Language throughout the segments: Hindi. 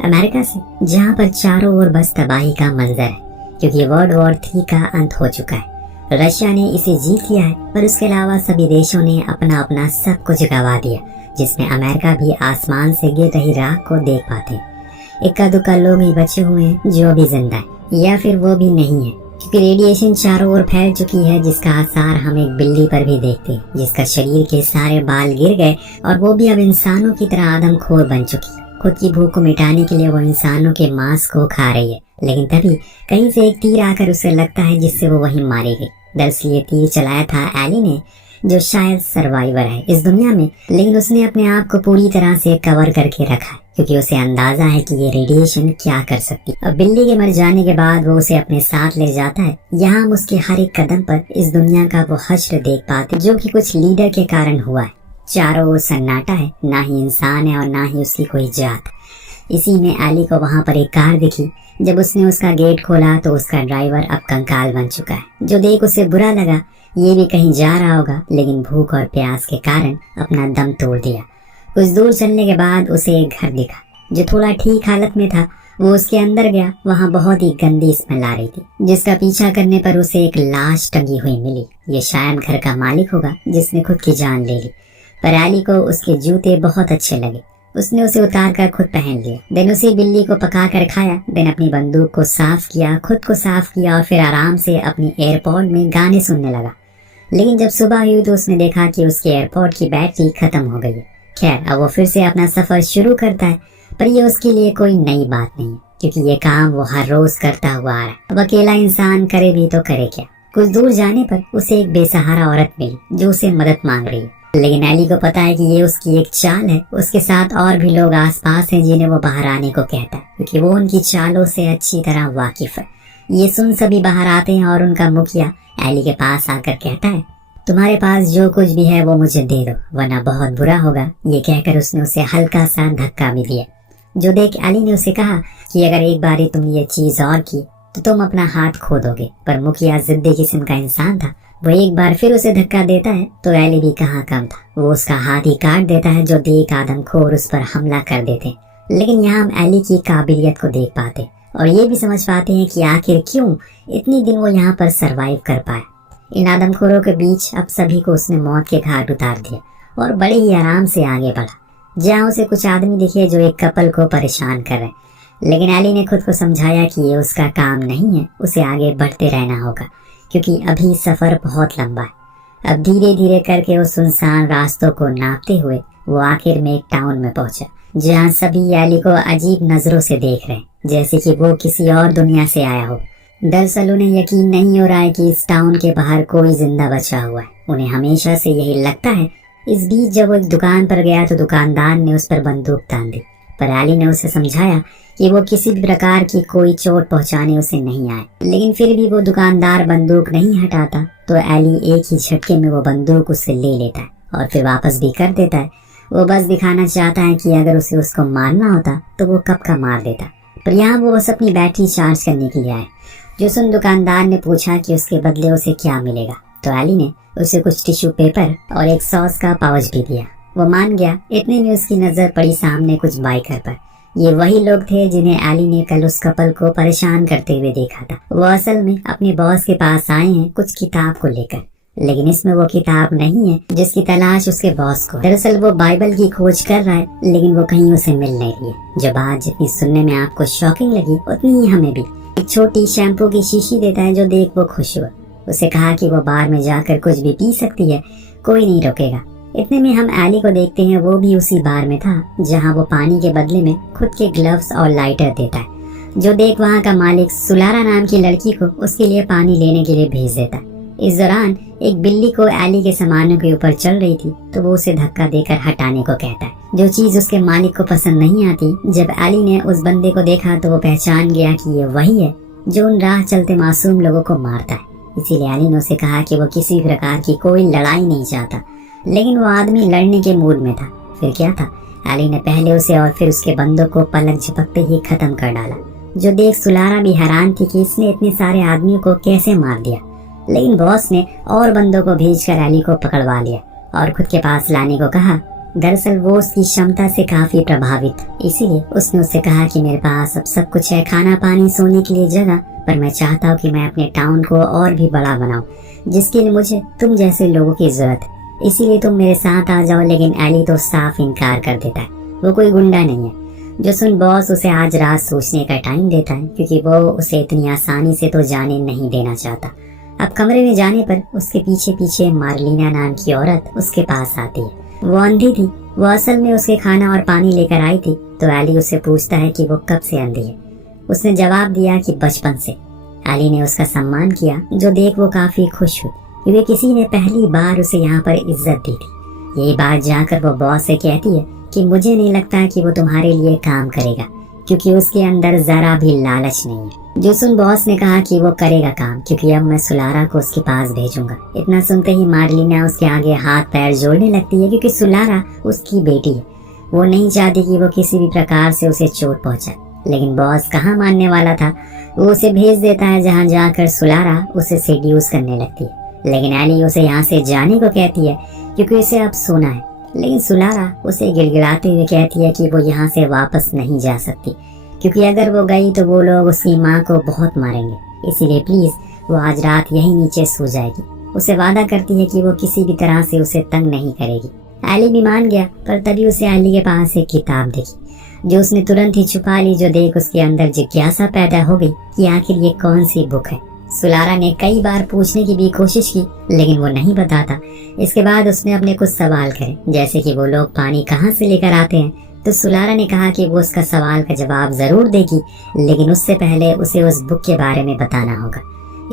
अमेरिका से, जहाँ पर चारों ओर बस तबाही का मंजर है, क्योंकि वर्ल्ड वॉर 3 का अंत हो चुका है। रशिया ने इसे जीत लिया है, पर उसके अलावा सभी देशों ने अपना अपना सब कुछ गंवा दिया, जिसमें अमेरिका भी आसमान से गिर रही राख को देख पाते। इक्का दुक्का लोग ही बचे हुए हैं जो अभी जिंदा है, या फिर वो भी नहीं है, क्योंकि रेडिएशन चारों ओर फैल चुकी है, जिसका आसार हम एक बिल्ली पर भी देखते हैं, जिसका शरीर के सारे बाल गिर गए और वो भी अब इंसानों की तरह आदमखोर बन चुकी है। खुद की भूख को मिटाने के लिए वो इंसानों के मांस को खा रही है, लेकिन तभी कहीं से एक तीर आकर उसे लगता है, जिससे वो वहीं मारी गई। दरअसल ये तीर चलाया था एली ने, जो शायद सर्वाइवर है इस दुनिया में, लेकिन उसने अपने आप को पूरी तरह से कवर करके रखा है, क्योंकि उसे अंदाजा है कि ये रेडिएशन क्या कर सकती है। अब बिल्ली के मर जाने के बाद वो उसे अपने साथ ले जाता है। यहाँ हम उसके हर एक कदम पर इस दुनिया का वो हश्र देख पाते, जो कि कुछ लीडर के कारण हुआ है। चारों ओर सन्नाटा है, ना ही इंसान है और ना ही उसकी कोई जात। इसी में एली को वहाँ पर एक कार दिखी। जब उसने उसका गेट खोला तो उसका ड्राइवर अब कंकाल बन चुका है, जो देख उसे बुरा लगा। ये भी कहीं जा रहा होगा, लेकिन भूख और प्यास के कारण अपना दम तोड़ दिया। कुछ दूर चलने के बाद उसे एक घर दिखा, जो थोड़ा ठीक हालत में था। वो उसके अंदर गया। वहाँ बहुत ही गंदी स्मेल आ रही थी, जिसका पीछा करने पर उसे एक लाश टंगी हुई मिली। ये शायद घर का मालिक होगा, जिसने खुद की जान ले ली। पर एली को उसके जूते बहुत अच्छे लगे। उसने उसे उतार कर खुद पहन लिया। देन उसी बिल्ली को पका कर खाया। देन अपनी बंदूक को साफ किया, खुद को साफ किया और फिर आराम से अपनी एयरपॉड में गाने सुनने लगा। लेकिन जब सुबह हुई तो उसने देखा कि उसके एयरपॉड की बैटरी खत्म हो गई है। खैर, अब वो फिर से अपना सफर शुरू करता है, पर ये उसके लिए कोई नई बात नहीं है, क्योंकि ये काम वो हर रोज करता हुआ आ रहा है। अब अकेला इंसान करे भी तो करे क्या। कुछ दूर जाने पर उसे एक बेसहारा औरत मिली, जो उसे मदद मांग रही है। लेकिन एली को पता है कि ये उसकी एक चाल है। उसके साथ और भी लोग आसपास हैं, जिन्हें वो बाहर आने को कहता है, क्योंकि वो उनकी चालों से अच्छी तरह वाकिफ है। ये सुन सभी बाहर आते हैं और उनका मुखिया एली के पास आकर कहता है, तुम्हारे पास जो कुछ भी है वो मुझे दे दो, वरना बहुत बुरा होगा। ये कहकर उसने उसे हल्का सा धक्का भी दिया, जो देख एली ने उसे कहा कि अगर एक बार तुम ये चीज और की तो तुम अपना हाथ खो दोगे। पर मुखिया जिद्दी किस्म का इंसान था। वो एक बार फिर उसे धक्का देता है तो एली भी कहाँ कम था। वो उसका हाथ ही काट देता है, जो देख आदमखोर उस पर हमला कर देते। लेकिन यहाँ हम एली की काबिलियत को देख पाते और ये भी समझ पाते हैं कि आखिर क्यों इतनी दिन वो यहाँ पर सरवाइव कर पाए। इन आदमखोरों के बीच अब सभी को उसने मौत के घाट उतार दिया और बड़े ही आराम से आगे बढ़ा। जहाँ उसे कुछ आदमी दिखे जो एक कपल को परेशान कर रहे, लेकिन एली ने खुद को समझाया कि ये उसका काम नहीं है, उसे आगे बढ़ते रहना होगा, क्योंकि अभी सफर बहुत लंबा है। अब धीरे धीरे करके उस सुनसान रास्तों को नापते हुए वो आखिर में एक टाउन में पहुंचा, जहाँ सभी एली को अजीब नजरों से देख रहे हैं, जैसे कि वो किसी और दुनिया से आया हो। दरअसल उन्हें यकीन नहीं हो रहा है कि इस टाउन के बाहर कोई जिंदा बचा हुआ है। उन्हें हमेशा से यही लगता है। इस बीच जब वो एक दुकान पर गया तो दुकानदार ने उस पर बंदूक तान दी, पर एली ने उसे समझाया कि वो किसी भी प्रकार की कोई चोट पहुंचाने उसे नहीं आए। लेकिन फिर भी वो दुकानदार बंदूक नहीं हटाता, तो एली एक ही झटके में वो बंदूक उससे ले लेता है और फिर वापस भी कर देता है। वो बस दिखाना चाहता है कि अगर उसे उसको मारना होता तो वो कब का मार देता, पर यहाँ वो बस अपनी बैटरी चार्ज करने के लिए आए। जो सुन दुकानदार ने पूछा कि उसके बदले उसे क्या मिलेगा, तो एली ने उसे कुछ टिश्यू पेपर और एक सॉस का पाउच भी दिया। वो मान गया। इतने में उसकी नजर पड़ी सामने कुछ बाइकर पर। ये वही लोग थे जिन्हें एली ने कल उस कपल को परेशान करते हुए देखा था। वो असल में अपने बॉस के पास आए हैं कुछ किताब को लेकर, लेकिन इसमें वो किताब नहीं है जिसकी तलाश उसके बॉस को। दरअसल वो बाइबल की खोज कर रहा है, लेकिन वो कहीं उसे मिल नहीं रही है। जो बात जितनी सुनने में आपको शॉकिंग लगी, उतनी ही हमें भी। एक छोटी शैम्पू की शीशी देता है, जो देख वो खुश हुआ। उसे कहा कि वो बार में जाकर कुछ भी पी सकती है, कोई नहीं रोकेगा। इतने में हम एली को देखते हैं। वो भी उसी बार में था जहां वो पानी के बदले में खुद के ग्लव्स और लाइटर देता है। जो देख वहां का मालिक सुलारा नाम की लड़की को उसके लिए पानी लेने के लिए भेज देता है। इस दौरान एक बिल्ली को एली के सामानों के ऊपर चल रही थी, तो वो उसे धक्का देकर हटाने को कहता है। जो चीज उसके मालिक को पसंद नहीं आती। जब एली ने उस बंदे को देखा तो वो पहचान गया कि ये वही है जो उन राह चलते मासूम लोगों को मारता है। इसीलिए एली ने उसे कहा कि वो किसी प्रकार की कोई लड़ाई नहीं चाहता, लेकिन वो आदमी लड़ने के मूड में था। फिर क्या था, एली ने पहले उसे और फिर उसके बंदों को पलक झपकते ही खत्म कर डाला। जो देख सुलारा भी हैरान थी कि इसने इतने सारे आदमियों को कैसे मार दिया। लेकिन बॉस ने और बंदों को भेजकर एली को पकड़वा लिया और खुद के पास लाने को कहा। दरअसल वो उसकी क्षमता से काफी प्रभावित था, इसीलिए उसने उससे कहा कि मेरे पास अब सब कुछ है, खाना पानी सोने के लिए जगह, पर मैं चाहता हूँ कि मैं अपने टाउन को और भी बड़ा बनाऊं, जिसके लिए मुझे तुम जैसे लोगों की जरूरत है, इसीलिए तुम मेरे साथ आ जाओ। लेकिन एली तो साफ इनकार कर देता है, वो कोई गुंडा नहीं है। जो सुन बॉस उसे आज रात सोचने का टाइम देता है, क्योंकि वो उसे इतनी आसानी से तो जाने नहीं देना चाहता। अब कमरे में जाने पर उसके पीछे पीछे मार्लिना नाम की औरत उसके पास आती है। वो अंधी थी, वो असल में उसके खाना और पानी लेकर आई थी। तो एली उससे पूछता है कि वो कब से अंधी है। उसने जवाब दिया कि बचपन से। एली ने उसका सम्मान किया, जो देख वो काफी खुश हुई, क्योंकि किसी ने पहली बार उसे यहाँ पर इज्जत दी थी। यही बात जाकर वो बॉस से कहती है कि मुझे नहीं लगता कि वो तुम्हारे लिए काम करेगा, क्योंकि उसके अंदर जरा भी लालच नहीं है। जोसुन बॉस ने कहा कि वो करेगा काम, क्योंकि अब मैं सुलारा को उसके पास भेजूंगा। इतना सुनते ही मार्लिना उसके आगे हाथ पैर जोड़ने लगती है, क्योंकि सुलारा उसकी बेटी है। वो नहीं चाहती कि वो किसी भी प्रकार से उसे चोट पहुंचाए। लेकिन बॉस कहाँ मानने वाला था, वो उसे भेज देता है, जहाँ जाकर सुलारा उसे सेड्यूस करने लगती है। लेकिन एली उसे यहाँ से जाने को कहती है, क्योंकि उसे अब सोना है। लेकिन सुलारा उसे गिड़गिड़ाते हुए कहती है कि वो यहाँ से वापस नहीं जा सकती, क्योंकि अगर वो गई तो वो लोग उसकी माँ को बहुत मारेंगे। इसीलिए प्लीज वो आज रात यहीं नीचे सो जाएगी। उसे वादा करती है कि वो किसी भी तरह से उसे तंग नहीं करेगी। एली भी मान गया, पर तभी उसे एली के पास एक किताब दिखी, जो उसने तुरंत ही छुपा ली। जो देख उसके अंदर जिज्ञासा पैदा हो गई कि आखिर ये कौन सी बुक है। सुलारा ने कई बार पूछने की भी कोशिश की, लेकिन वो नहीं बताता। इसके बाद उसने अपने कुछ सवाल करे, जैसे कि वो लोग पानी कहाँ से लेकर आते हैं। तो सुलारा ने कहा कि वो उसका सवाल का जवाब जरूर देगी, लेकिन उससे पहले उसे उस बुक के बारे में बताना होगा।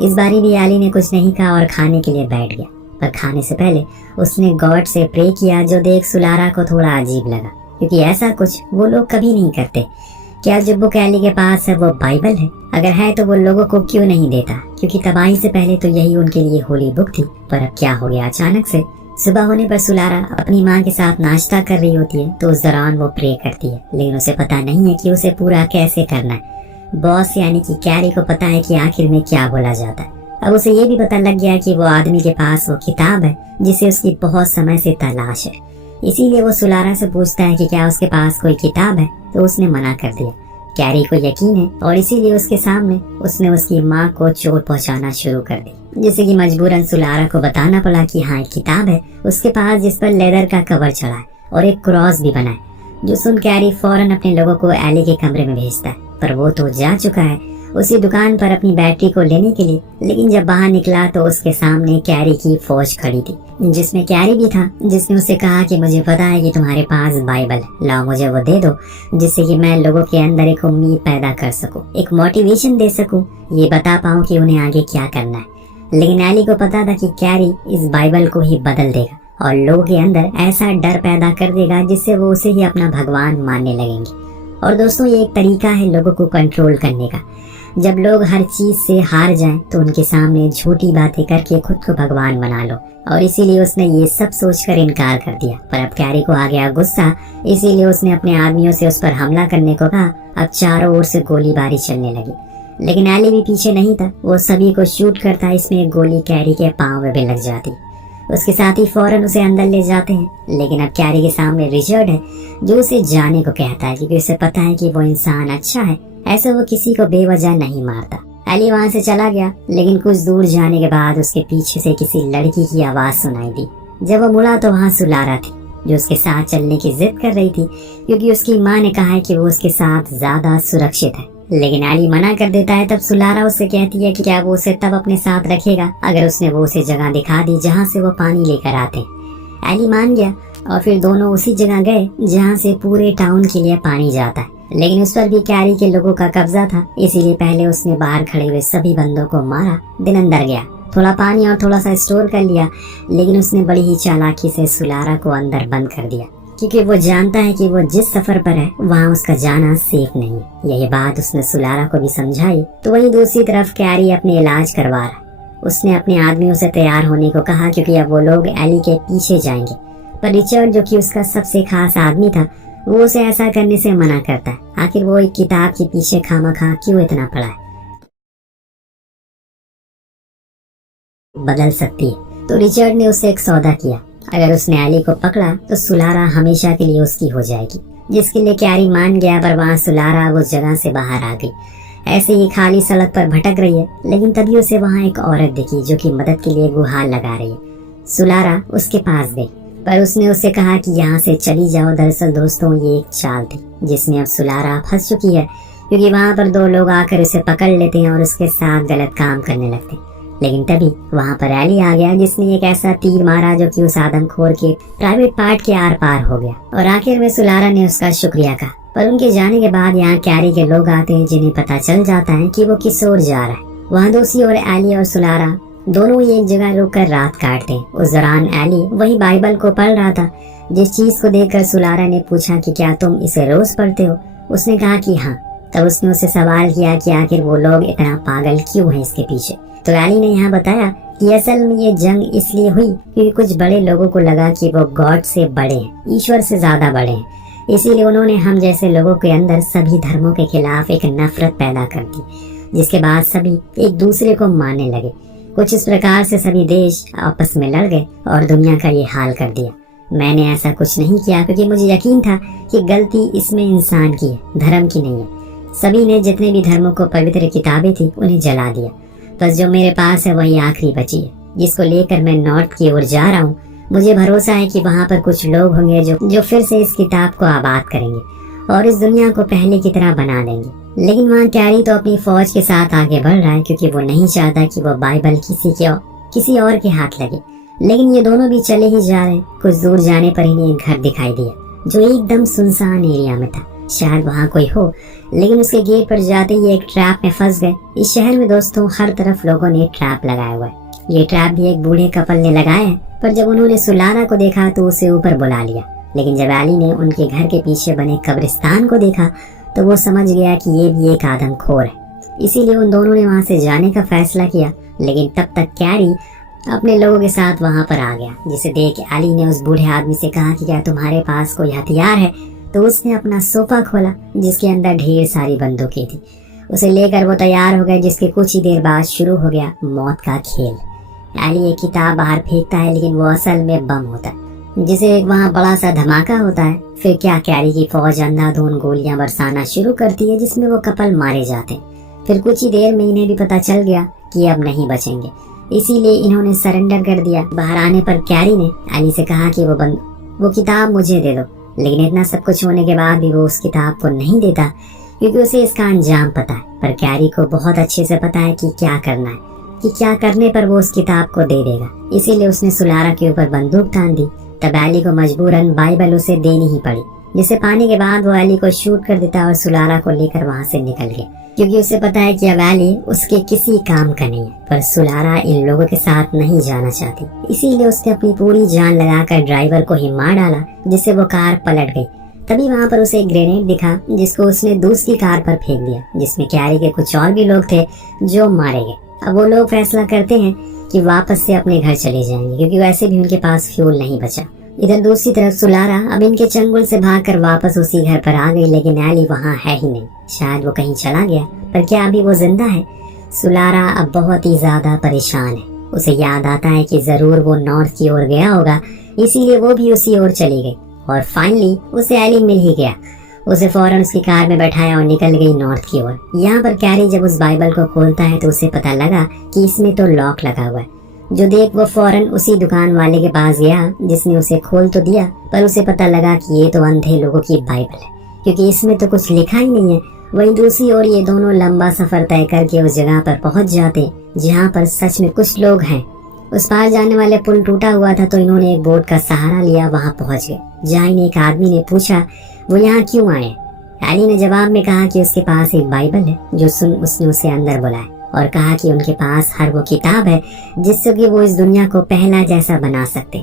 इस बारी भी एली ने कुछ नहीं कहा और खाने के लिए बैठ गया, पर खाने से पहले उसने गॉड से प्रे किया, जो देख सुलारा को थोड़ा अजीब लगा, क्योंकि ऐसा कुछ वो लोग कभी नहीं करते। क्या जो बुक एली के पास है वो बाइबल है? अगर है तो वो लोगों को क्यों नहीं देता, क्योंकि तबाही से पहले तो यही उनके लिए होली बुक थी। पर अब क्या हो गया अचानक से? सुबह होने पर सुलारा अपनी माँ के साथ नाश्ता कर रही होती है, तो उस दौरान वो प्रे करती है, लेकिन उसे पता नहीं है कि उसे पूरा कैसे करना है। बॉस यानी कि कैरी को पता है कि आखिर में क्या बोला जाता है। अब उसे ये भी पता लग गया कि वो आदमी के पास वो किताब है जिसे उसकी बहुत समय से तलाश है। इसीलिए वो सुलारा से पूछता है कि क्या उसके पास कोई किताब है, तो उसने मना कर दिया। कैरी को यकीन है और इसीलिए उसके सामने उसने उसकी माँ को चोट पहुंचाना शुरू कर दी, जिससे कि मजबूरन सुलारा को बताना पड़ा कि हाँ एक किताब है उसके पास, जिस पर लेदर का कवर चढ़ा है और एक क्रॉस भी बना है। जो सुन कैरी फौरन अपने लोगों को एली के कमरे में भेजता है, पर वो तो जा चुका है उसी दुकान पर अपनी बैटरी को लेने के लिए। लेकिन जब बाहर निकला तो उसके सामने कैरी की फौज खड़ी थी, जिसमें कैरी भी था, जिसने उससे कहा कि मुझे पता है कि तुम्हारे पास बाइबल है, लाओ मुझे वो दे दो, जिससे कि मैं लोगों के अंदर एक उम्मीद पैदा कर सकूं, एक मोटिवेशन दे सकूं, ये बता पाऊं कि उन्हें आगे क्या करना है। लेकिन एली को पता था कि कैरी इस बाइबल को ही बदल देगा और लोगों के अंदर ऐसा डर पैदा कर देगा जिससे वो उसे ही अपना भगवान मानने लगेंगे। और दोस्तों, ये एक तरीका है लोगों को कंट्रोल करने का। जब लोग हर चीज से हार जाएं, तो उनके सामने झूठी बातें करके खुद को भगवान बना लो। और इसीलिए उसने ये सब सोचकर इनकार कर दिया। पर अब कैरी को आ गया गुस्सा, इसीलिए उसने अपने आदमियों से उस पर हमला करने को कहा। अब चारों ओर से गोलीबारी चलने लगी, लेकिन एली भी पीछे नहीं था, वो सभी को शूट करता। इसमें एक गोली कैरी के पांव में भी लग जाती। उसके साथ ही फौरन उसे अंदर ले जाते हैं। लेकिन अब कैरी के सामने रिचर्ड है, जो उसे जाने को कहता है, क्योंकि उसे पता है कि वो इंसान अच्छा है, ऐसे वो किसी को बेवजह नहीं मारता। एली वहाँ से चला गया, लेकिन कुछ दूर जाने के बाद उसके पीछे से किसी लड़की की आवाज सुनाई दी। जब वो मुड़ा तो वहाँ सुलारा थी, जो उसके साथ चलने की जिद कर रही थी, क्योंकि उसकी माँ ने कहा है कि वो उसके साथ ज्यादा सुरक्षित है। लेकिन एली मना कर देता है। तब सुलारा उससे कहती है कि क्या वो उसे तब अपने साथ रखेगा अगर उसने वो उसे जगह दिखा दी जहाँ से वो पानी लेकर आते। एली मान गया और फिर दोनों उसी जगह गए जहाँ से पूरे टाउन के लिए पानी जाता है। लेकिन उस पर भी कैरी के लोगों का कब्जा था, इसीलिए पहले उसने बाहर खड़े हुए सभी बंदों को मारा, दिन अंदर गया, थोड़ा पानी और थोड़ा सा स्टोर कर लिया। लेकिन उसने बड़ी ही चालाकी से सुलारा को अंदर बंद कर दिया, क्योंकि वो जानता है कि वो जिस सफर पर है वहाँ उसका जाना सेफ नहीं है। यही बात उसने सुलारा को भी समझाई। तो वहीं दूसरी तरफ कैरी अपने इलाज करवा रहा है। उसने अपने आदमियों से तैयार होने को कहा, क्योंकि अब वो लोग एली के पीछे जाएंगे। पर रिचर्ड, जो कि उसका सबसे खास आदमी था, वो उसे ऐसा करने से मना करता है। आखिर वो एक किताब के पीछे खामखा क्यों इतना पड़ा है, बदल सकती है। तो रिचर्ड ने उससे एक सौदा किया अगर उसने अली को पकड़ा तो सुलारा हमेशा के लिए उसकी हो जाएगी, जिसके लिए कैरी मान गया। पर वहाँ सुलारा उस जगह से बाहर आ गई। ऐसे ही खाली सड़क पर भटक रही है, लेकिन तभी उसे वहाँ एक औरत दिखी जो कि मदद के लिए गुहार लगा रही है। सुलारा उसके पास गई, पर उसने उससे कहा कि यहाँ से चली जाओ। दरअसल दोस्तों, ये एक चाल थी जिसमें अब सुलारा फंस चुकी है, क्योंकि वहाँ पर दो लोग आकर उसे पकड़ लेते हैं और उसके साथ गलत काम करने लगते हैं। लेकिन तभी वहाँ पर अली आ गया, जिसने एक ऐसा तीर मारा जो कि उस आदमखोर के प्राइवेट पार्ट के आर पार हो गया। और आखिर में सुलारा ने उसका शुक्रिया कहा। पर उनके जाने के बाद यहाँ कैरी के लोग आते हैं, जिन्हें पता चल जाता है कि वो किस ओर जा रहा है। वहाँ दूसरी ओर अली और सुलारा दोनों ही एक जगह रुककर रात काटते हैं। उस दौरान अली वही बाइबल को पढ़ रहा था, जिस चीज को देखकर सुलारा ने पूछा कि क्या तुम इसे रोज पढ़ते हो। उसने कहा कि हाँ। तब उसने उसे सवाल किया कि आखिर वो लोग इतना पागल क्यों हैं इसके पीछे। तो अली ने यहाँ बताया कि असल में ये जंग इसलिए हुई क्योंकि कुछ बड़े लोगों को लगा कि वो गॉड से बड़े हैं, ईश्वर से ज्यादा बड़े हैं। इसीलिए उन्होंने हम जैसे लोगों के अंदर सभी धर्मों के खिलाफ एक नफरत पैदा कर दी, जिसके बाद सभी एक दूसरे को मारने लगे। कुछ इस प्रकार से सभी देश आपस में लड़ गए और दुनिया का ये हाल कर दिया। मैंने ऐसा कुछ नहीं किया क्योंकि मुझे यकीन था कि गलती इसमें इंसान की है, धर्म की नहीं है। सभी ने जितने भी धर्मों को पवित्र किताबें थी उन्हें जला दिया। बस जो मेरे पास है वही आखिरी बची है, जिसको लेकर मैं नॉर्थ की ओर जा रहा हूँ। मुझे भरोसा है कि वहाँ पर कुछ लोग होंगे जो फिर से इस किताब को आबाद करेंगे और इस दुनिया को पहले की तरह बना देंगे। लेकिन वहाँ कैरी तो अपनी फौज के साथ आगे बढ़ रहा है, क्योंकि वो नहीं चाहता कि वो बाइबल किसी और के हाथ लगे। लेकिन ये दोनों भी चले ही जा रहे हैं। कुछ दूर जाने पर इन्हें एक घर दिखाई दिया जो एकदम सुनसान एरिया में था। शायद वहाँ कोई हो, लेकिन उसके गेट पर जाते ही एक ट्रैप में फंस गए। इस शहर में दोस्तों हर तरफ लोगों ने ट्रैप लगाया हुआ है। ये ट्रैप भी एक बूढ़े कपल ने लगाया है, पर जब उन्होंने सुलारा को देखा तो उसे ऊपर बुला लिया। लेकिन जब अली ने उनके घर के पीछे बने कब्रिस्तान को देखा तो वो समझ गया कि ये भी एक आदमखोर है। इसीलिए उन दोनों ने वहाँ से जाने का फैसला किया। लेकिन तब तक कैरी अपने लोगों के साथ वहाँ पर आ गया, जिसे देख अली ने उस बूढ़े आदमी से कहा कि क्या तुम्हारे पास कोई हथियार है। तो उसने अपना सोफा खोला, जिसके अंदर ढेर सारी बंदूकें थी। उसे लेकर वो तैयार हो गए, जिसके कुछ ही देर बाद शुरू हो गया मौत का खेल। अली एक किताब बाहर फेंकता है, लेकिन वो असल में बम होता है, जिसे एक वहाँ बड़ा सा धमाका होता है। फिर क्या कैरी की फौज अंधाधुंध गोलियां बरसाना शुरू करती है, जिसमें वो कपल मारे जाते हैं। फिर कुछ ही देर में इन्हें भी पता चल गया कि अब नहीं बचेंगे, इसीलिए इन्होंने सरेंडर कर दिया। बाहर आने पर कैरी ने अली से कहा कि वो किताब मुझे दे दो। लेकिन इतना सब कुछ होने के बाद भी वो उस किताब को नहीं देता, क्योंकि उसे इसका अंजाम पता है। पर कैरी को बहुत अच्छे से पता है कि क्या करना है, कि क्या करने पर वो उस किताब को दे देगा। इसीलिए उसने सुलारा के ऊपर बंदूक तान दी। तब अली को मजबूरन बाइबल उसे देनी ही पड़ी, जिसे पाने के बाद वो अली को शूट कर देता और सुलारा को लेकर वहाँ से निकल गया, क्योंकि उसे पता है कि अब अली उसके किसी काम का नहीं है। पर सुलारा इन लोगों के साथ नहीं जाना चाहती, इसीलिए उसने अपनी पूरी जान लगाकर ड्राइवर को ही मार डाला, जिससे वो कार पलट गई। तभी वहाँ पर उसे एक ग्रेनेड दिखा, जिसको उसने दूसरी कार पर फेंक दिया, जिसमें कैरी के कुछ और भी लोग थे जो मारे गए। अब वो लोग फैसला करते हैं कि वापस से अपने घर चले जाएंगे, क्योंकि वैसे भी उनके पास फ्यूल नहीं बचा। इधर दूसरी तरफ सुलारा अब इनके चंगुल से भागकर वापस उसी घर पर आ गई, लेकिन अली वहाँ है ही नहीं। शायद वो कहीं चला गया, पर क्या अभी वो जिंदा है? सुलारा अब बहुत ही ज्यादा परेशान है। उसे याद आता है कि जरूर वो नॉर्थ की ओर गया होगा, इसीलिए वो भी उसी ओर चली गई। और फाइनली उसे अली मिल ही गया। उसे फौरन उसकी कार में बैठाया और निकल गई नॉर्थ की ओर। यहाँ पर कैरी जब उस बाइबल को खोलता है तो उसे पता लगा कि इसमें तो लॉक लगा हुआ है, जो देख वो फौरन उसी दुकान वाले के पास गया, जिसने उसे खोल तो दिया, पर उसे पता लगा कि ये तो अंधे लोगों की बाइबल है, क्योंकि इसमें तो कुछ लिखा ही नहीं है। वहीं दूसरी ओर ये दोनों लंबा सफर तय करके उस जगह पर पहुंच जाते जहाँ पर सच में कुछ लोग हैं। उस पार जाने वाले पुल टूटा हुआ था, तो इन्होंने एक बोट का सहारा लिया, वहाँ पहुंच गए, जहाँ इन्हें एक आदमी ने पूछा वो यहाँ क्यों आए। अली ने जवाब में कहा कि उसके पास एक बाइबल है, जो सुन उसने उसे अंदर बुलाया और कहा कि उनके पास हर वो किताब है जिससे कि वो इस दुनिया को पहला जैसा बना सकते।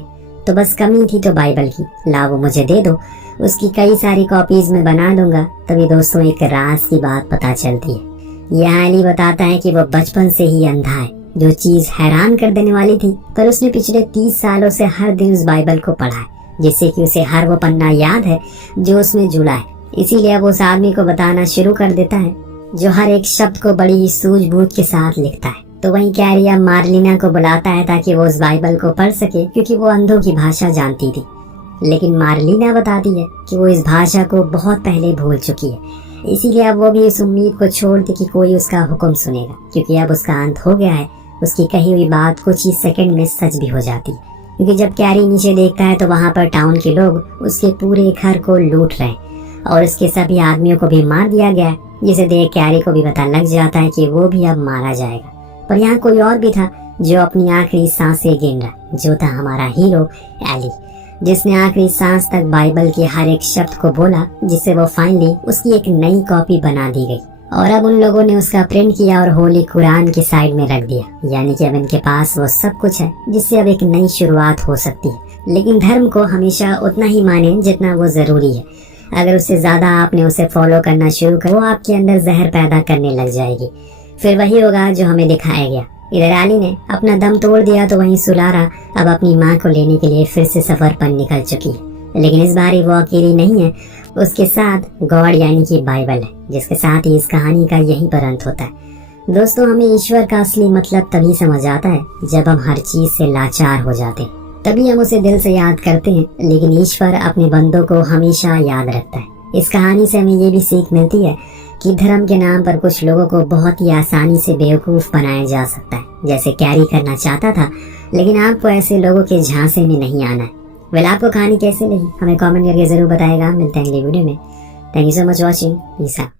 तो बस कमी थी तो बाइबल की, ला वो मुझे दे दो, उसकी कई सारी कॉपीज में बना दूंगा। तभी दोस्तों एक राज की बात पता चलती है। यहाँ अली बताता है कि वो बचपन से ही अंधा है, जो चीज हैरान कर देने वाली थी, पर उसने पिछले 30 सालों से हर दिन उस बाइबल को पढ़ा है, जिससे कि उसे हर वो पन्ना याद है जो उसमें जुड़ा है। इसीलिए अब उस आदमी को बताना शुरू कर देता है, जो हर एक शब्द को बड़ी सूझबूझ के साथ लिखता है। तो वहीं कैरी अब मार्लिना को बुलाता है ताकि वो उस बाइबल को पढ़ सके, क्योंकि वो अंधों की भाषा जानती थी। लेकिन मार्लिना बताती है कि वो इस भाषा को बहुत पहले भूल चुकी है, इसीलिए अब वो भी इस उम्मीद को छोड़ दी कि कोई उसका हुक्म सुनेगा, क्योंकि अब उसका अंत हो गया है। उसकी कही हुई बात कुछ ही सेकंड में सच भी हो जाती है, क्योंकि जब कैरी नीचे देखता है तो वहाँ पर टाउन के लोग उसके पूरे घर को लूट रहे हैं और उसके सभी आदमियों को भी मार दिया गया है, जिसे देख कैरी को भी पता लग जाता है कि वो भी अब मारा जाएगा। पर यहाँ कोई और भी था जो अपनी आखिरी सांसें गिन रहा, जो था हमारा हीरो एली, जिसने आखिरी सांस तक बाइबल के हर एक शब्द को बोला, जिससे वो फाइनली उसकी एक नई कॉपी बना दी गई। और अब उन लोगों ने उसका प्रिंट किया और होली कुरान की साइड में रख दिया, यानी कि अब इनके पास वो सब कुछ है जिससे अब एक नई शुरुआत हो सकती है। लेकिन धर्म को हमेशा उतना ही माने जितना वो जरूरी है। अगर उससे ज्यादा आपने उसे फॉलो करना शुरू कर, वो आपके अंदर जहर पैदा करने लग जाएगी। फिर वही होगा जो हमें दिखाया गया। इधर एली ने अपना दम तोड़ दिया तो वहीं सुलारा अब अपनी माँ को लेने के लिए फिर से सफर पर निकल चुकी है। लेकिन इस बार वो अकेली नहीं है, उसके साथ गॉड यानी कि बाइबल है, जिसके साथ ही इस कहानी का यहीं पर अंत होता है। दोस्तों, हमें ईश्वर का असली मतलब तभी समझ आता है जब हम हर चीज से लाचार हो जाते हैं, तभी हम उसे दिल से याद करते हैं। लेकिन ईश्वर अपने बंदों को हमेशा याद रखता है। इस कहानी से हमें ये भी सीख मिलती है कि धर्म के नाम पर कुछ लोगों को बहुत ही आसानी से बेवकूफ बनाया जा सकता है, जैसे कैरी करना चाहता था। लेकिन आपको ऐसे लोगों के झांसे में नहीं आना है। वेल, आपको कहानी कैसे लगी हमें कमेंट करके जरूर बताएगा। मिलते हैं अगले वीडियो में। Thank you so much watching. Peace out.